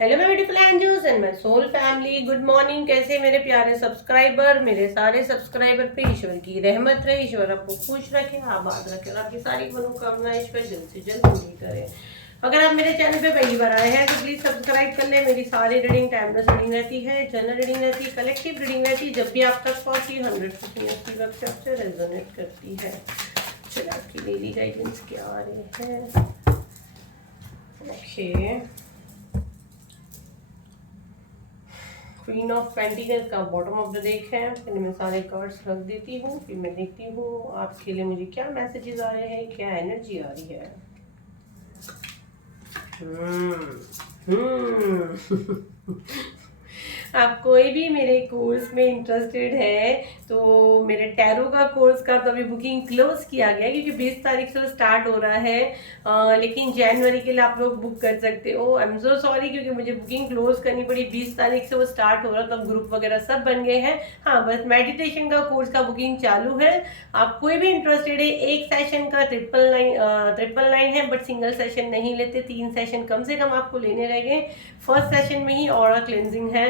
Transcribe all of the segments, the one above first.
Hello मेरे beautiful angels and my soul family, good morning. कैसे मेरे प्यारे सब्सक्राइबर, मेरे सारे सब्सक्राइबर पे ईश्वर की रहमत रहे, ईश्वर आपको खुश रखे, आबाद रखे और आपकी सारी मनोकामना ईश्वर जल्द से जल्द पूरी करे। अगर आप मेरे चैनल पे पहली बार आए हैं तो प्लीज सब्सक्राइब कर ले। मेरी सारी रीडिंग टाइमलेस रीडिंग रहती है, जनरल रीडिंग रहती है, कलेक्टिव रीडिंग रहती है। जब भी आप तक पहुंची 100% आपसे रेजोनेट करती है। चलिए आपकी डेली गाइडेंस क्या आ रही है। ओके, क्वीन ऑफ पेंटिकल्स का बॉटम ऑफ द डेक है। फिर मैं सारे कार्ड्स रख देती हूँ, फिर मैं देखती हूँ आपके लिए मुझे क्या मैसेजेस आ रहे हैं, क्या एनर्जी आ रही है। हम्म आप कोई भी मेरे कोर्स में इंटरेस्टेड है तो मेरे टैरो का कोर्स का तो अभी बुकिंग क्लोज किया गया है, क्योंकि 20 तारीख से स्टार्ट हो रहा है। लेकिन जनवरी के लिए आप लोग बुक कर सकते हो। आई एम सो सॉरी, क्योंकि मुझे बुकिंग क्लोज करनी पड़ी। 20 तारीख से वो स्टार्ट हो रहा, तब ग्रुप वगैरह सब बन गए हैं। हाँ, बस मेडिटेशन का कोर्स का बुकिंग चालू है। आप कोई भी इंटरेस्टेड है, एक सेशन का 999 है, बट सिंगल सेशन नहीं लेते, 3 सेशन कम से कम आपको लेने रहेंगे। फर्स्ट सेशन में ही ऑरा क्लेंजिंग है।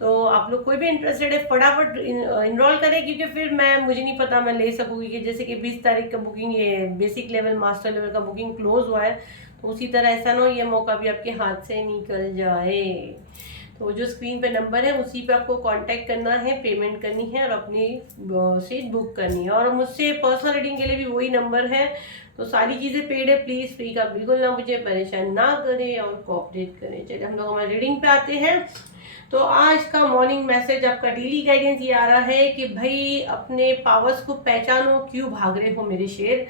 तो आप लोग कोई भी इंटरेस्टेड है फटाफट इनरोल करें, क्योंकि फिर मुझे नहीं पता मैं ले सकूंगी कि जैसे कि 20 तारीख का बुकिंग, ये बेसिक लेवल मास्टर लेवल का बुकिंग क्लोज हुआ है, तो उसी तरह ऐसा ना हो ये मौका भी आपके हाथ से निकल जाए। तो जो स्क्रीन पे नंबर है उसी पे आपको कांटेक्ट करना है, पेमेंट करनी है और अपनी सीट बुक करनी है। और मुझसे पर्सनल रीडिंग के लिए भी वही नंबर है। तो सारी चीज़ें पेड है, प्लीज़ फ्री का बिल्कुल ना मुझे परेशान ना करें और कोऑपरेट करें। चलिए हम लोग हमारे रीडिंग पे आते हैं। तो आज का मॉर्निंग मैसेज आपका डेली गाइडेंस ये आ रहा है कि भाई अपने पावर्स को पहचानो, क्यों भाग रहे हो मेरे शेर।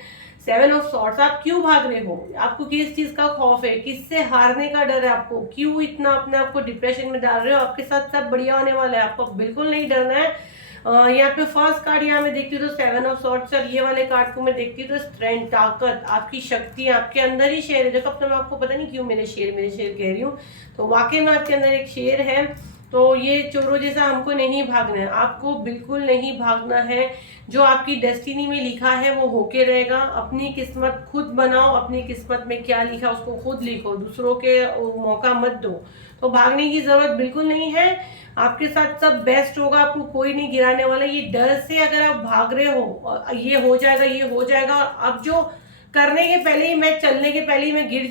7 ऑफ सॉर्ड्स, आप क्यों भाग रहे हो? आपको किस चीज का खौफ है, किससे हारने का डर है आपको? क्यों इतना अपने आप को डिप्रेशन में डाल रहे हो? आपके साथ सब बढ़िया होने वाला है, आपको बिल्कुल नहीं डरना है। यहाँ पे फर्स्ट कार्ड यहाँ मैं देखती हूँ तो 7 ऑफ सॉर्ड्स, और ये वाले कार्ड को मैं देखती हूँ तो स्ट्रेंथ, ताकत, आपकी शक्ति आपके अंदर ही शेर है। देखो अब तो मैं आपको पता नहीं क्यों मेरे शेर कह रही हूँ, तो वाकई में आपके अंदर एक शेर है। तो ये चोरों जैसा हमको नहीं भागना है, आपको बिल्कुल नहीं भागना है। जो आपकी डेस्टिनी में लिखा है वो होके रहेगा। अपनी किस्मत खुद बनाओ, अपनी किस्मत में क्या लिखा उसको खुद लिखो, दूसरों के मौका मत दो। तो भागने की जरूरत बिल्कुल नहीं है, आपके साथ सब बेस्ट होगा, आपको कोई नहीं गिराने वाला। ये डर से अगर आप भाग रहे हो, ये हो जाएगा ये हो जाएगा, अब जो करने के पहले ही मैं, चलने के पहले ही मैं गिर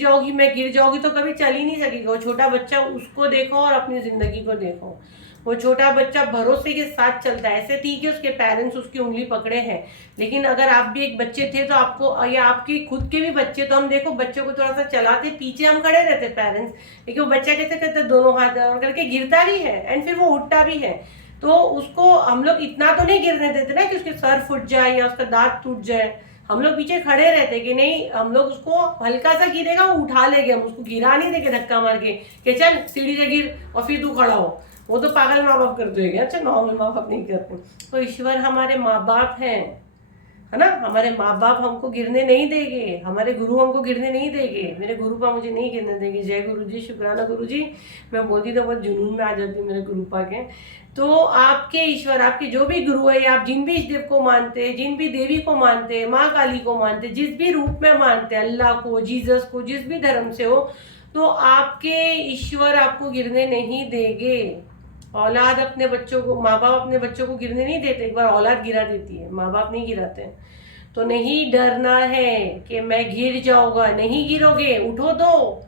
जाऊंगी तो कभी चल ही नहीं सकेगा। वो छोटा बच्चा, उसको देखो और अपनी जिंदगी को देखो। वो छोटा बच्चा भरोसे के साथ चलता है। ऐसे ठीक है उसके पेरेंट्स उसकी उंगली पकड़े हैं, लेकिन अगर आप भी एक बच्चे थे तो आपको, या आपके खुद के भी बच्चे, तो हम देखो बच्चों को थोड़ा सा चलाते, पीछे हम खड़े रहते पेरेंट्स, लेकिन वो बच्चा कैसे करता है, दोनों हाथ और करके गिरता भी है एंड फिर वो उठता भी है। तो उसको हम लोग इतना तो नहीं गिरने देते ना कि उसके सर फुट जाए या उसका दांत टूट जाए। हम लोग पीछे खड़े रहते कि नहीं, हम लोग उसको हल्का सा गिरेगा वो उठा लेंगे, हम उसको गिरा नहीं देंगे धक्का मार के कि चल सीढ़ी से गिर और फिर तू खड़ा हो। वो तो पागल माँ बाप करते हैं, अच्छा नॉर्मल माँ बाप नहीं करते। तो ईश्वर हमारे माँ बाप हैं, है ना। हमारे माँ बाप हमको गिरने नहीं देंगे, हमारे गुरु हमको गिरने नहीं देंगे। मेरे गुरु पा मुझे नहीं गिरने देंगे। जय गुरु जी, शुक्राना गुरु जी। मैं बोलती तो बहुत जुनून में आ जाती हूँ मेरे गुरु पा के। तो आपके ईश्वर, आपके जो भी गुरु है, आप जिन भी इस देव को मानते हैं, जिन भी देवी को मानते हैं, माँ काली को मानते हैं, जिस भी रूप में मानते हैं, अल्लाह को, जीसस को, जिस भी धर्म से हो, तो आपके ईश्वर आपको गिरने नहीं देंगे। औलाद अपने बच्चों को, माँ बाप अपने बच्चों को गिरने नहीं देते, एक बार औलाद गिरा देती है, माँ बाप नहीं गिराते हैं। तो नहीं डरना है कि मैं गिर जाऊंगा, नहीं गिरोगे, उठो तो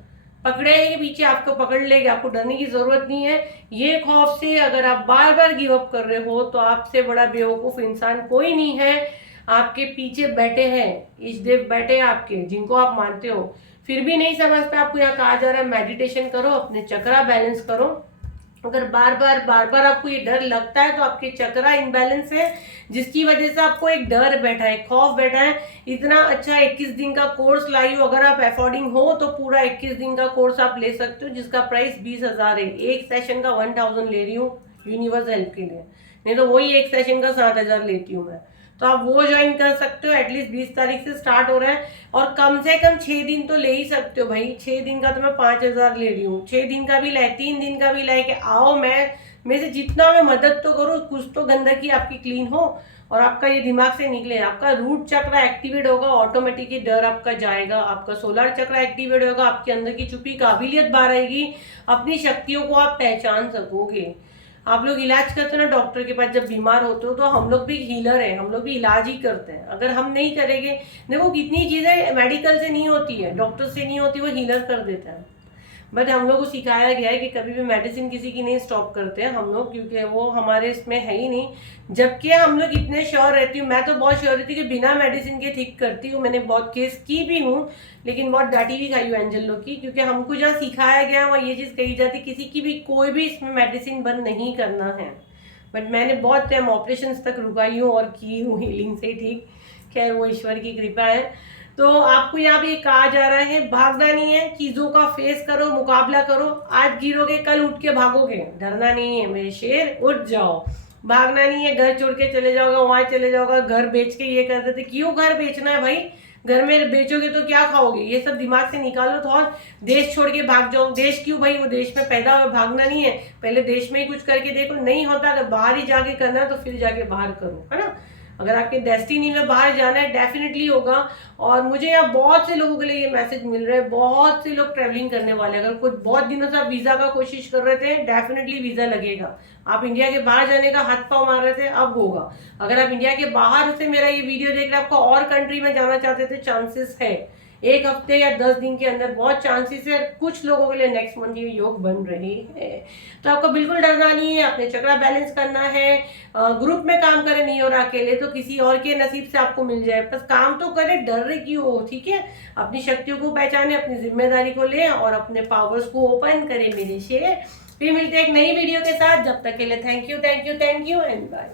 पकड़ेंगे पीछे, आपको पकड़ लेंगे, आपको डरने की जरूरत नहीं है। ये खौफ से अगर आप बार बार गिव अप कर रहे हो तो आपसे बड़ा बेवकूफ इंसान कोई नहीं है। आपके पीछे बैठे हैं इष्ट देव, बैठे हैं आपके, जिनको आप मानते हो। फिर भी नहीं समझते, आपको यहाँ कहा जा रहा है मेडिटेशन करो, अपने चक्रा बैलेंस करो। अगर बार बार आपको ये डर लगता है तो आपके चक्रा इनबैलेंस है, जिसकी वजह से आपको एक डर बैठा है, खौफ बैठा है। इतना अच्छा 21 दिन का कोर्स लाई हो, अगर आप अफोर्डिंग हो तो पूरा 21 दिन का कोर्स आप ले सकते हो, जिसका प्राइस 20,000 है। एक सेशन का 1,000 ले रही हूँ यूनिवर्स हेल्प के लिए, नहीं तो वही एक सेशन का 7,000 लेती हूँ मैं। तो आप वो ज्वाइन कर सकते हो। एटलीस्ट 20 तारीख से स्टार्ट हो रहा है, और कम से कम 6 दिन तो ले ही सकते हो भाई। 6 दिन का तो मैं 5,000 ले रही हूँ, 6 दिन का भी लाए, 3 दिन का भी लाए कि आओ मैं से जितना मैं मदद तो करूँ, कुछ तो गंदगी आपकी क्लीन हो। और आपका ये दिमाग से निकले, आपका रूट चक्र एक्टिवेट होगा, ऑटोमेटिकली डर आपका जाएगा, आपका सोलर चक्र एक्टिवेट होगा, आपके अंदर की छुपी काबिलियत बाहर आएगी, अपनी शक्तियों को आप पहचान सकोगे। आप लोग इलाज करते हो ना डॉक्टर के पास, जब बीमार होते हो तो हम लोग भी हीलर हैं, हम लोग भी इलाज ही करते हैं। अगर हम नहीं करेंगे, देखो कितनी चीजें मेडिकल से नहीं होती है, डॉक्टर से नहीं होती, वो हीलर कर देता है। बट हम लोग को सिखाया गया है कि कभी भी मेडिसिन किसी की नहीं स्टॉप करते हैं हम लोग, क्योंकि वो हमारे इसमें है ही नहीं। जबकि हम लोग इतने श्योर रहती हूँ, मैं तो बहुत श्योर रहती हूँ कि बिना मेडिसिन के ठीक करती हूँ। मैंने बहुत केस की भी हूँ, लेकिन बहुत डांटी भी खाई हूँ एंजल लोग की, क्योंकि हमको जहाँ सिखाया गया वहाँ ये चीज़ कही जाती, किसी की भी कोई भी इसमें मेडिसिन बंद नहीं करना है। बट मैंने बहुत टाइम ऑपरेशन तक रुकाई हूँ और की हूँ हीलिंग से ठीक। खैर वो ईश्वर की कृपा है। तो आपको यहाँ पे कहा जा रहा है भागना नहीं है, चीजों का फेस करो, मुकाबला करो। आज गिरोगे कल उठ के भागोगे, डरना नहीं है मेरे शेर, उठ जाओ। भागना नहीं है, घर छोड़ के चले जाओगे, वहां चले जाओगे, घर बेच के ये कर देते। क्यों घर बेचना है भाई? घर में बेचोगे तो क्या खाओगे? ये सब दिमाग से निकालो तो। और देश छोड़ के भाग जाओ, देश क्यों भाई? वो देश में पैदा हुए, भागना नहीं है। पहले देश में ही कुछ करके देखो, नहीं होता अगर बाहर ही जाके करना है तो फिर जाके बाहर करो, है ना। अगर आपके डेस्टिनी में बाहर जाना है डेफिनेटली होगा। और मुझे यहाँ बहुत से लोगों के लिए ये मैसेज मिल रहा है, बहुत से लोग ट्रैवलिंग करने वाले। अगर कुछ बहुत दिनों से आप वीजा का कोशिश कर रहे थे, डेफिनेटली वीजा लगेगा। आप इंडिया के बाहर जाने का हाथ पांव मार रहे थे, अब होगा। अगर आप इंडिया के बाहर से मेरा ये वीडियो देख रहे, आपको और कंट्री में जाना चाहते थे, चांसेस है 1 हफ्ते या 10 दिन के अंदर बहुत चांसेस है। कुछ लोगों के लिए नेक्स्ट मंथ ये योग बन रही है। तो आपको बिल्कुल डरना नहीं है, अपने चक्रा बैलेंस करना है। ग्रुप में काम करे, नहीं हो रहा अकेले तो किसी और के नसीब से आपको मिल जाए, बस काम तो करे, डर रहे क्यों हो, ठीक है। अपनी शक्तियों को पहचाने, अपनी जिम्मेदारी को ले और अपने पावर्स को ओपन करे मेरे शेर। फिर मिलते हैं एक नई वीडियो के साथ, जब तक के लिए थैंक यू एंड बाय।